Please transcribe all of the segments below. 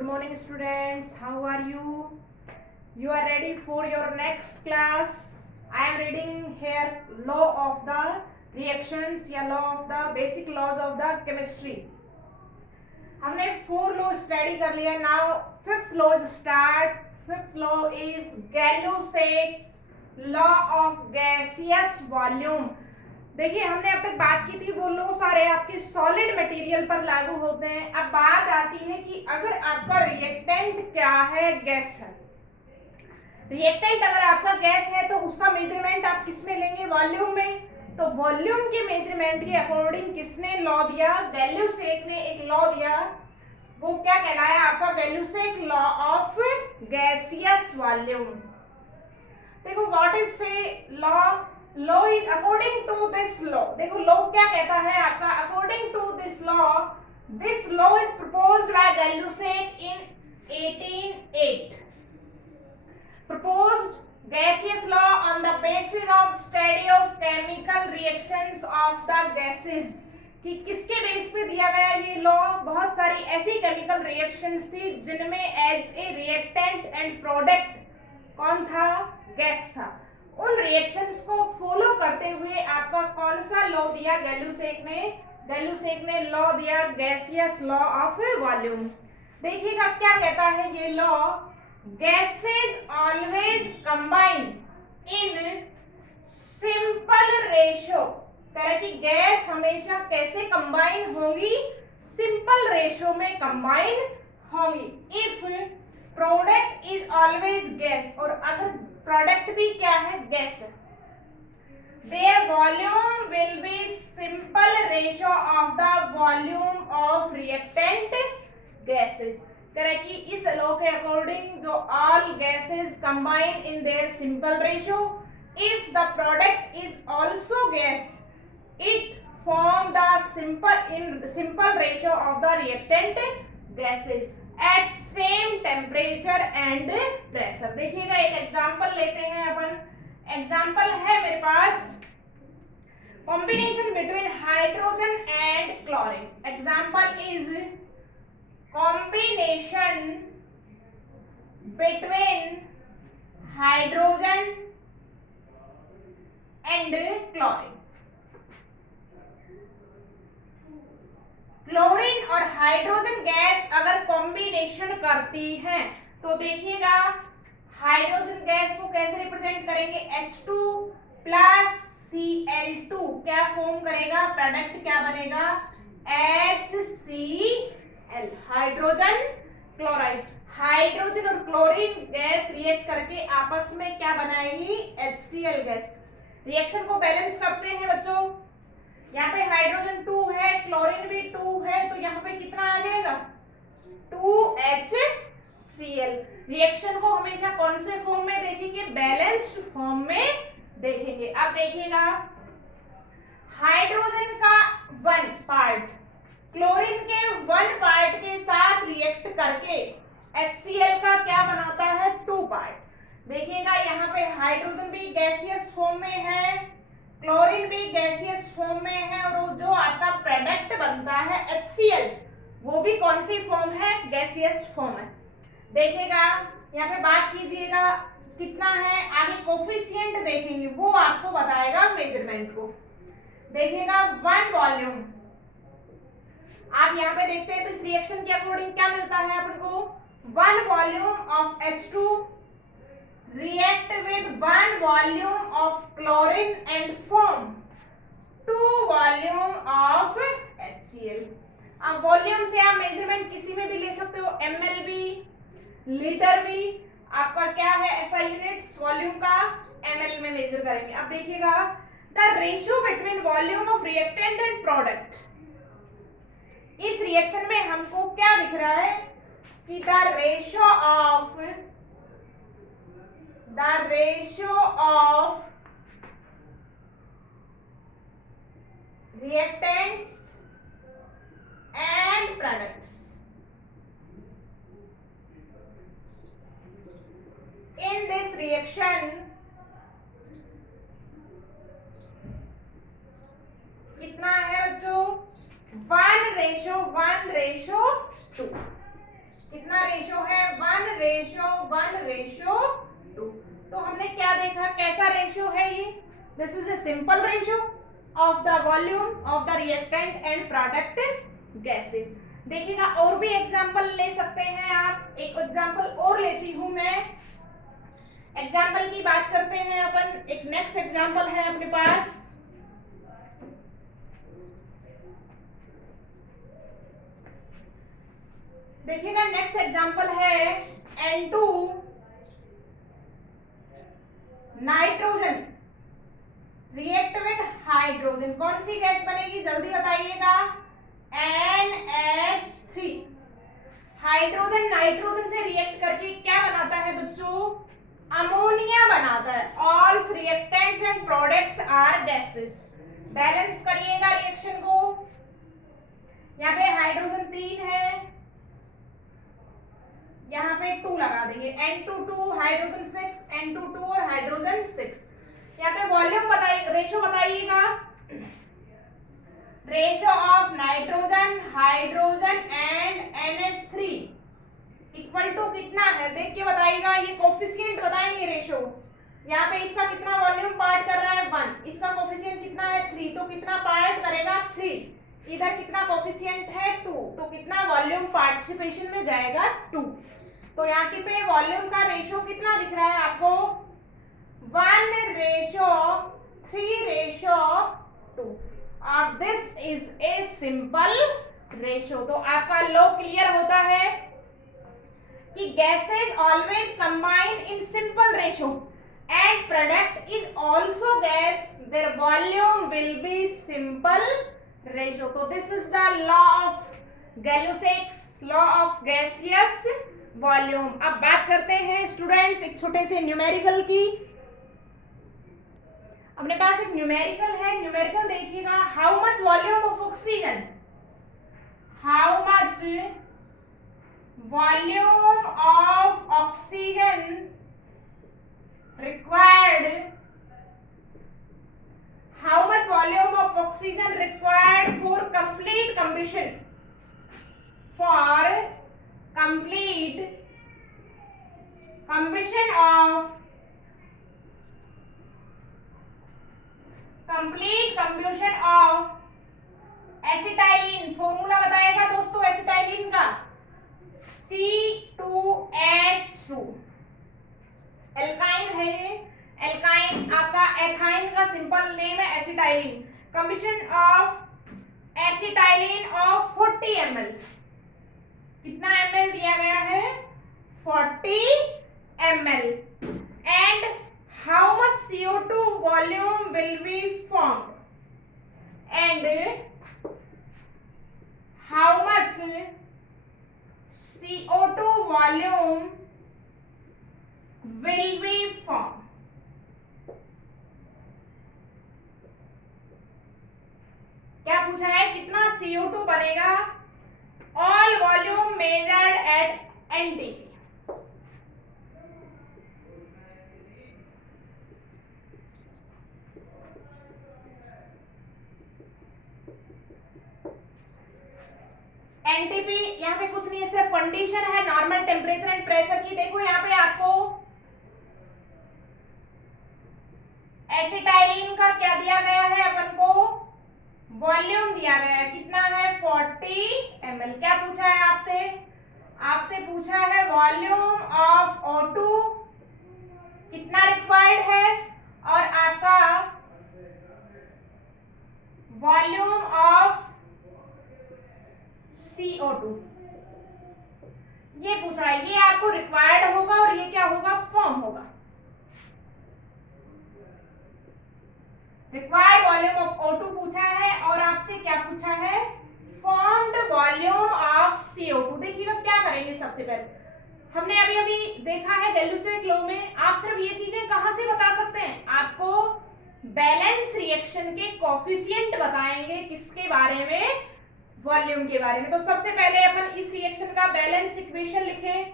Good morning, students. How are you? You are ready for your next class. I am reading here law of the reactions या law of the basic laws of the chemistry. हमने 4 law study कर लिया. Now 5th law start. 5th law is Gay-Lussac's law of gaseous volume. देखिए हमने अब तक बात की थी वो लो सारे आपके सॉलिड मटेरियल पर लागू होते हैं. अब बात आती है कि अगर आपका रिएक्टेंट क्या है, गैस है. रिएक्टेंट अगर आपका गैस है तो उसका मेजरमेंट आप किस में लेंगे, वॉल्यूम में. तो वॉल्यूम के मेजरमेंट के अकॉर्डिंग किसने लॉ दिया, गैय-लुसेक ने एक लॉ दिया. वो क्या कहलाया आपका, Gay Lussac law of gaseous volume. देखो व्हाट इज से law. Law is according to this law. देखो लॉ क्या कहता है आपका, according to this law is proposed by Gay Lussac in 1808. proposed gaseous law on the basis of study of chemical reactions of the gases. कि किसके base पे दिया गया ये लॉ. बहुत सारी ऐसी केमिकल रिएक्शंस थी जिनमें as a reactant and product कौन था, गैस था. उन रिएक्शंस को फॉलो करते हुए आपका कौन सा लॉ दिया गैय-लुसेक ने. गैय-लुसेक ने लॉ दिया गैसियस लॉ ऑफ वॉल्यूम. देखिएगा क्या कहता है ये law. Gases always combine in simple ratio. कह कि गैस हमेशा कैसे कंबाइन होंगी, सिंपल रेशो में कंबाइन होंगी. If product is always gas, और अगर प्रोडक्ट भी क्या है, गैस है, their volume will be simple ratio of the volume of reactant gases. करें कि इस लॉ के अकॉर्डिंग जो all gases combine in their simple ratio, if the product is also gas, it form the simple ratio of the reactant gases at same temperature and pressure. देखिएगा एक example लेते हैं अपन. Example है मेरे पास combination between hydrogen and chlorine. Example is combination between hydrogen and chlorine. Chlorine और hydrogen gas अगर combination करती है तो देखिएगा हाइड्रोजन गैस को कैसे रिप्रेजेंट करेंगे, H2 प्लस Cl2. क्या फॉर्म करेगा, प्रोडक्ट क्या बनेगा, HCl, हाइड्रोजन क्लोराइड. हाइड्रोजन और क्लोरीन गैस रिएक्ट करके आपस में क्या बनाएगी, HCl गैस. रिएक्शन को बैलेंस करते हैं बच्चों. यहाँ पे हाइड्रोजन 2 है, क्लोरीन भी 2 है, तो यहाँ पे कितना आ जाएगा, 2HCl. रिएक्शन को हमेशा कौन से फॉर्म में देखेंगे, बैलेंस्ड फॉर्म में देखेंगे. अब देखिएगा हाइड्रोजन का 1 पार्ट क्लोरीन के 1 पार्ट के साथ रिएक्ट करके HCl का क्या बनाता है, 2 पार्ट. देखिएगा यहाँ पे हाइड्रोजन भी गैसियस फॉर्म में है, क्लोरीन भी गैसियस फॉर्म में है, और जो आपका प्रोडक्ट बनता है HCl वो भी कौन सी फॉर्म है, गैसियस फॉर्म है. देखिएगा यहाँ पे बात कीजिएगा कितना है, आगे कोफिशिएंट देखेंगे वो आपको बताएगा मेजरमेंट को. देखिएगा 1 वॉल्यूम आप यहाँ पे देखते हैं तो इस रिएक्शन के अकॉर्डिंग क्या मिलता है अपन को, 1 volume of H2 react with 1 volume of chlorine and form 2 volume of HCl. अब वॉल्यूम से आप मेजरमेंट किसी में भी ले सकते हो, ml भी, लीटर भी. आपका क्या है ऐसा यूनिट्स वॉल्यूम का, ml में मेजर करेंगे. अब देखिएगा the ratio between volume of reactant and product. इस रिएक्शन में हमको क्या दिख रहा है कि the ratio of reactants and products in this reaction कितना है बच्चों, 1:1:2. कितना रेशो है? 1:1:2। तो हमने क्या देखा, कैसा रेशियो है ये? This is a simple ratio of the volume of the reactant and product gases। देखिएगा और भी एग्जांपल ले सकते हैं आप। एक एग्जांपल और लेती हूं मैं। एग्जांपल की बात करते हैं अपन। एक नेक्स्ट एग्जांपल है अपने पास। देखिएगा नेक्स्ट एग्जांपल है N2 nitrogen react with hydrogen. कौन सी गैस बनेगी जल्दी बताइएगा? NH3। हाइड्रोजन नाइट्रोजन से रिएक्ट करके क्या बनाता है बच्चों? अमोनिया बनाता है। All reactants and products are gases. Balance करिएगा रिएक्शन को। यहाँ पे हाइड्रोजन 3 है, यहाँ पे 2 लगा देंगे। N22 हाइड्रोजन 6, N22 और हाइड्रोजन 6। यहाँ पे वॉल्यूम बताइए, रेशो बताइएगा। Ratio of nitrogen, hydrogen and NH3 equal to कितना है देख के बताइएगा। ये कोफिशिएंट बताएंगे रेशो। यहाँ पे इसका कितना वॉल्यूम पार्ट कर रहा है? 1। इसका कोफिशिएंट कितना है? 3। तो कितना पार्ट करेगा? 3। इधर कितना कोफिशिएंट है? 2। तो कितना वॉल्यूम पार्टिसिपेशन में जाएगा? 2। तो यहाँ के पे वॉल्यूम का रेशो कितना दिख रहा है आपको? 1:3:2। और this is a simple ratio. तो आपका लॉ क्लियर होता है कि gases always combine in simple ratio and product is also gas, their volume will be simple ratio. तो this is the law of Gay Lussac's, law of gaseous volume. अब बात करते हैं स्टूडेंट्स एक छोटे से न्यूमेरिकल की। अपने पास एक न्यूमेरिकल है। न्यूमेरिकल देखिएगा। How much volume of oxygen, how much volume of oxygen required, how much volume of oxygen required for complete combustion, for complete combustion of acetylene. Formula बताएगा दोस्तों एसिटाइलिन का C2H2। एल्काइन है ये। Alkyne आपका ethyne का simple name है acetylene. कम्बिशन of acetylene of 40 ml। कितना ml दिया गया है? 40 ml। And how much CO2 volume will be formed, and how much CO2 volume will be formed। क्या पूछा है? कितना CO2 बनेगा? All volume measured eight NTP। NTP यहाँ पे कुछ नहीं है, सिर्फ कंडीशन है नॉर्मल टेम्परेचर एंड प्रेशर की। देखो यहाँ पे आपको एसिटाइलिन का क्या दिया गया है? अपन को वॉल्यूम दिया गया है। कितना है? 40 ml। क्या पूछा है आपसे? आपसे पूछा है वॉल्यूम ऑफ O2 कितना रिक्वायर्ड है और आपका वॉल्यूम ऑफ CO2 ये पूछा है। ये आपको रिक्वायर्ड होगा और ये क्या होगा? फॉर्म होगा। रिक्वायर्ड वॉल्यूम ऑफ O2 पूछा है और आपसे क्या पूछा है? Formed volume of CO2। देखिएगा क्या करेंगे। सबसे पहले हमने अभी अभी देखा है गैल्यूसेक लॉ में, आप सिर्फ ये चीजें कहां से बता सकते हैं? आपको बैलेंस रिएक्शन के कोफिशिएंट बताएंगे। किसके बारे में? वॉल्यूम के बारे में। तो सबसे पहले अपन इस रिएक्शन का बैलेंस इक्वेशन लिखें।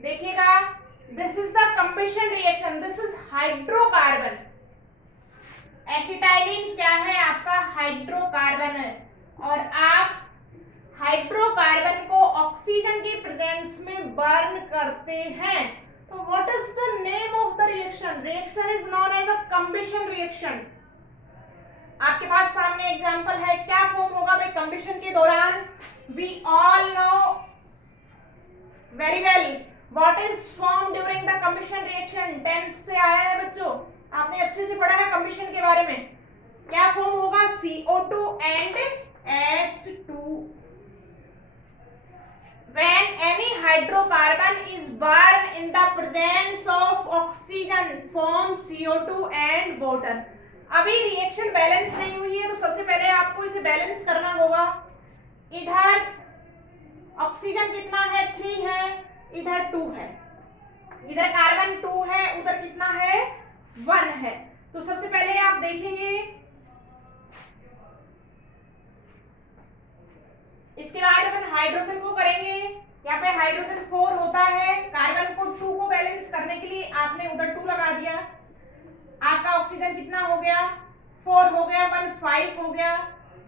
देखिएगा this is the combustion reaction, this is hydrocarbon. Acetylene क्या है? आपका हाइड्रोकार्बन है। और आप हाइड्रोकार्बन को ऑक्सीजन के प्रेजेंस में बर्न करते हैं। तो what is the name of the reaction? Reaction is known as a combustion reaction. आपके पास सामने एग्जांपल है, क्या फॉर्म होगा भाई कंबशन के दौरान? We all know very well what is form during the combustion reaction. 10th से आया है बच्चों, आपने अच्छे से पढ़ा है कंबशन के बारे में। क्या फॉर्म होगा? CO2 and H2। When any hydrocarbon is burned in the presence of oxygen form CO2 and water। अभी रिएक्शन बैलेंस नहीं हुई है, तो सबसे पहले आपको इसे बैलेंस करना होगा। इधर ऑक्सीजन कितना है? 3 है, इधर 2 है, इधर कार्बन 2 है, उधर कितना है? 1 है। तो सबसे पहले आप देखेंगे, इसके बाद अपन हाइड्रोजन को करेंगे। यहाँ पे हाइड्रोजन 4 होता है, कार्बन को 2 को बैलेंस करने के लिए आपने उधर 2 लगा दिया। आपका ऑक्सीजन कितना हो गया? 4 हो गया, 1 5 हो गया।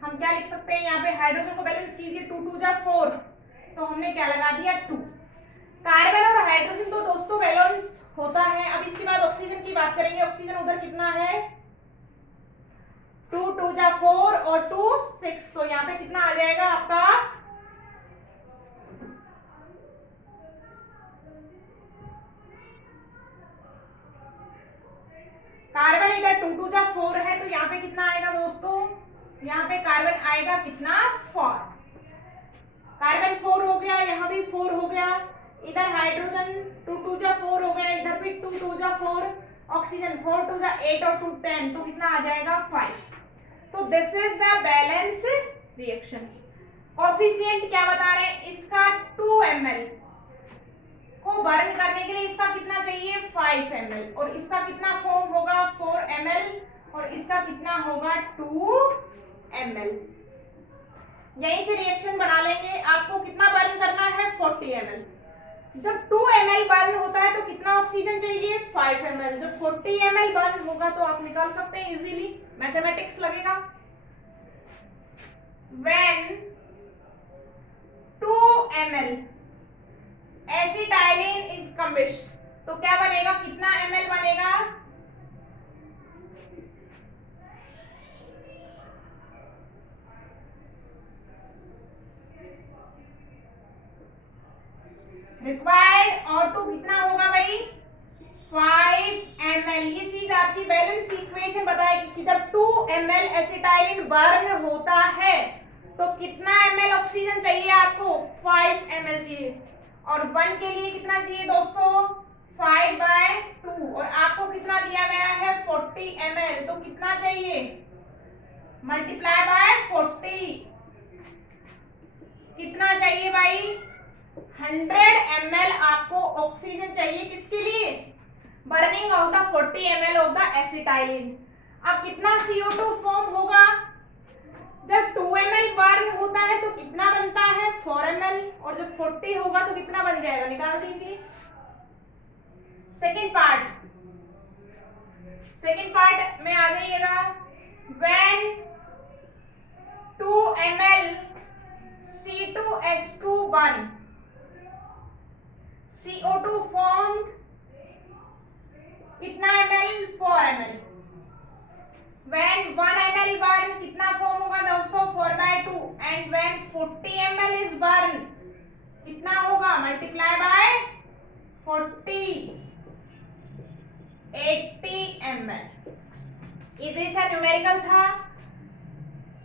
हम क्या लिख सकते हैं यहाँ पे? हाइड्रोजन को बैलेंस कीजिए, 2 2 जा 4, तो हमने क्या लगा दिया? 2। कार्बन और हाइड्रोजन तो दोस्तों बैलेंस होता है। अब इसके बाद ऑक्सीजन की बात करेंगे। ऑक्सीजन उधर कितना है? 2 2 जा 4 और 2 6, तो यहाँ पे कितना आ जाएगा आपका? कार्बन इधर 2 2 जा 4 है, तो यहाँ पे कितना आएगा दोस्तों? यहाँ पे कार्बन आएगा कितना? 4। कार्बन 4 हो गया, यहाँ भी 4 हो गया। इधर हाइड्रोजन 2 2 जा 4 हो गया, इधर भी 2 2 जा 4। ऑक्सीजन 4 2 जा 8 और 2 10, तो कितना आ जाएगा? 5। तो this is the balance reaction. Coefficient क्या बता रहे हैं? इसका 2 ml को बर्न करने के लिए इसका कितना चाहिए? 5 ml। और इसका कितना फॉर्म होगा? 4 ml। और इसका कितना होगा? 2 ml। यहीं से रिएक्शन बना लेंगे। आपको कितना बर्न करना है? 40 ml। जब 2 ml बर्न होता है तो कितना ऑक्सीजन चाहिए? 5 ml। जब 40 ml बर्न होगा तो आप निकाल सकते हैं इजीली, मैथमेटिक्स लगेगा। When 2 ml एसिटाइलिन इज कम्बिश्ड, तो क्या बनेगा? कितना ml बनेगा? रिक्वायर्ड O2 कितना होगा भाई? 5 ml। ये चीज आपकी बैलेंस इक्वेशन बताएगी कि जब 2 ml एसिटाइलिन बर्न होता है तो कितना ml ऑक्सीजन चाहिए आपको? 5 ml चाहिए। और 1 के लिए कितना चाहिए दोस्तों? 5/2। और आपको कितना दिया गया है? 40 ml। तो कितना चाहिए? Multiply by 40। कितना चाहिए भाई? 100 ml आपको ऑक्सीजन चाहिए। किसके लिए? Burning of the 40 ml of the acetylene. अब कितना CO2 फॉर्म होगा? जब 2 ml बर्न होता है तो कितना बनता है? 4 ml। और जब 40 होगा तो कितना बन जाएगा? निकाल दीजिए। सेकेंड पार्ट में आ जाइएगा। When 2 ml C2H2 burn, CO2 formed कितना ml? 4 ml। When 1 ml burn कितना फॉर्म होगा दोस्तों? 4/2। And when 40 ml is burn कितना होगा? Multiply by 40, 80 ml। इजी सा न्यूमेरिकल था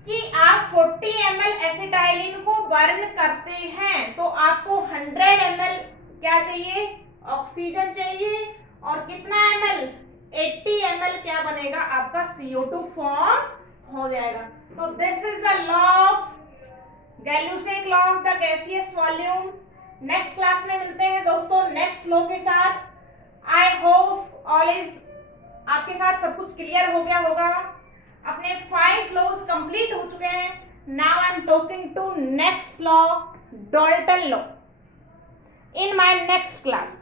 कि आप 40 ml एसिटाइलिन को बर्न करते हैं तो आपको 100 ml क्या चाहिए? ऑक्सीजन चाहिए। और कितना ml? 80 ml क्या बनेगा? आपका CO2 फॉर्म हो जाएगा। तो this is the law of Gay Lussac law of the gaseous volume. Next class में मिलते हैं दोस्तों नेक्स्ट लॉ के साथ। आई होप ऑल इज आपके साथ सब कुछ क्लियर हो गया होगा। अपने 5 लॉज कंप्लीट हो चुके हैं। Now I am talking to next law, Dalton law, in my next class.